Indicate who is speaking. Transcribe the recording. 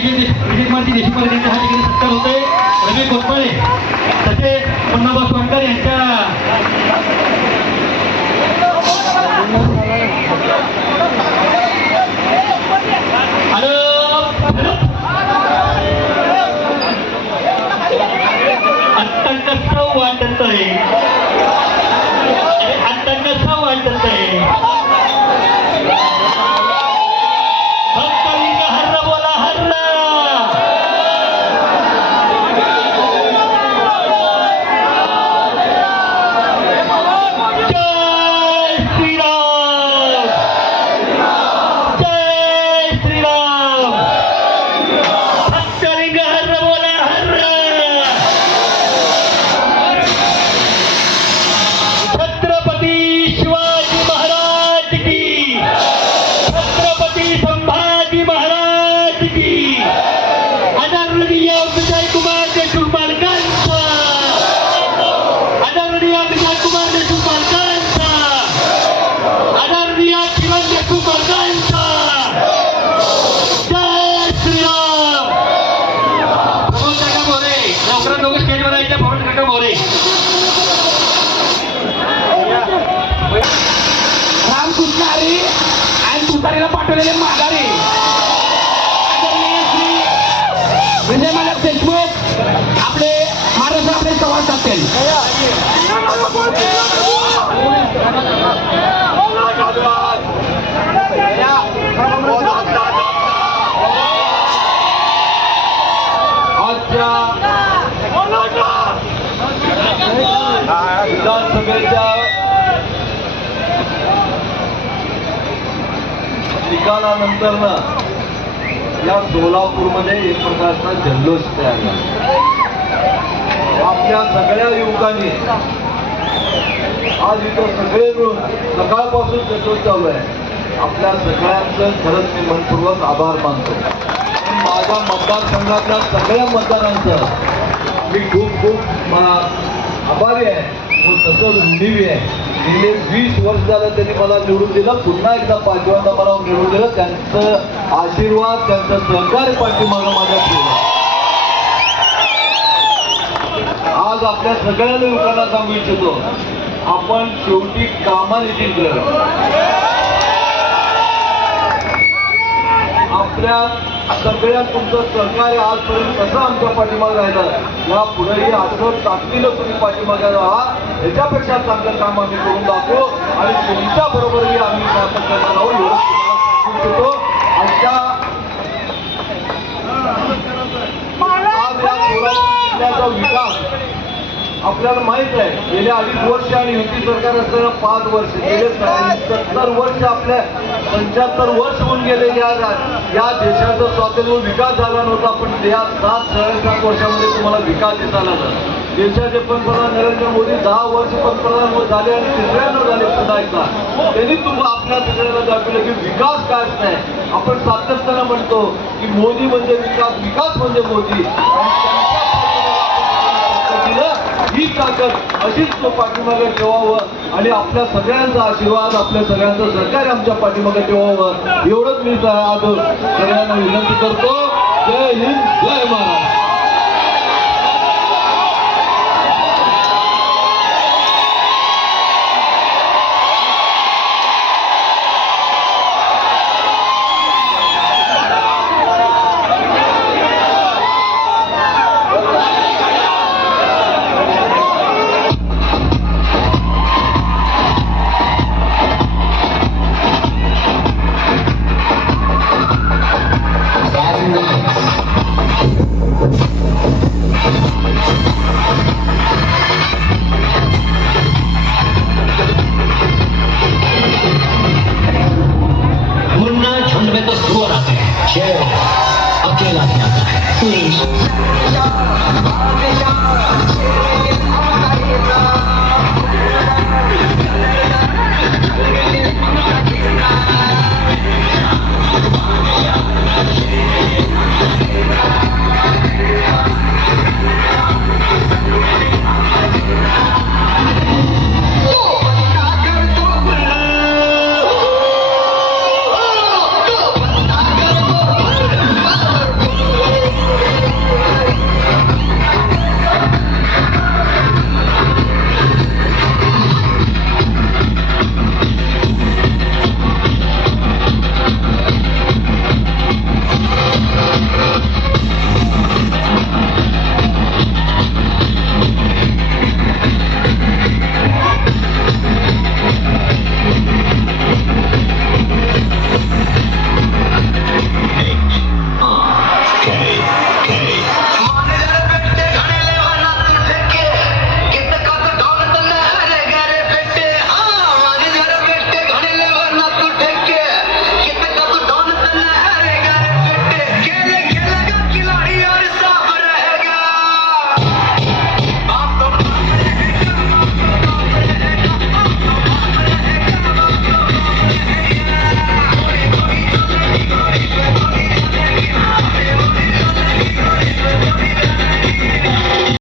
Speaker 1: विजय कुमारजी देशी पाटील यांच्या हा ठिकाणी सत्कार होतोय रमेश गोपाळे तसेच पन्नाबा सोनकर यांच्या
Speaker 2: रामकृष्ण आणि तुतारीला पाठवलेले माघारी.
Speaker 3: निकालानंतर ना या सोलापूरमध्ये एक प्रकारचा जल्लोष तयार झाला. आपल्या सगळ्या युवकांनी आज इथं सगळे मिळून सकाळपासून जल्लोष चालू आहे. आपल्या सगळ्यांचं खरंच मी मनपूर्वक आभार मानतो. माझ्या मतदारसंघातल्या सगळ्या मतदारांचं मी खूप खूप मला आभारी आहे. व तसंच आहे. गेले वीस वर्ष झालं त्यांनी मला निवडून दिलं. पुन्हा एकदा पाठीवांदा मला निवडून दिलं. त्यांचं आशीर्वाद त्यांचं सहकार्य पाठीमागं माझ्या केलं आज आपल्या सगळ्या लोकांना सांगू इच्छितो. आपण शेवटी कामाने जिंकलं. आपल्या सगळ्या तुमचं सहकार्य आजपर्यंत कसं आमच्या पाठीमागे राहिलं या पुढेही असं ताकदीनं तुम्ही पाठीमागे राहा. याच्यापेक्षा चांगलं काम आम्ही करून दाखवू आणि तुमच्या बरोबरही आम्ही सातत्यानं राहू एवढं तुम्हाला आज जिल्ह्याचा विकास आपल्याला माहीत आहे. गेल्या अडीच वर्ष आणि युती सरकार असताना पाच वर्ष गेले सत्तर वर्ष आपल्या पंच्याहत्तर वर्ष होऊन गेले या या देशाचा स्वातंत्र्य विकास झाला नव्हता पण या सात साडेसात वर्षामध्ये तुम्हाला विकास दिसायला लागला. देशाचे पंतप्रधान नरेंद्र मोदी दहा वर्ष पंतप्रधान झाले आणि तिसऱ्यांदा झाले पुन्हा एकदा. त्यांनी तुम्हाला आपल्या सगळ्यांना दाखवलं की विकास कायच नाही आपण सातत्यानं म्हणतो की मोदी म्हणजे विकास विकास म्हणजे मोदी. आणि त्यांच्या ही ताकद अशीच तो पाठीमागे ठेवावं आणि आपल्या सगळ्यांचा आशीर्वाद आपल्या सगळ्यांचं सहकार्य आमच्या पाठीमागे ठेवावं. एवढंच मी आज सगळ्यांना विनंती करतो. जय हिंद जय महाराष्ट्र.
Speaker 1: Okay, let's Please.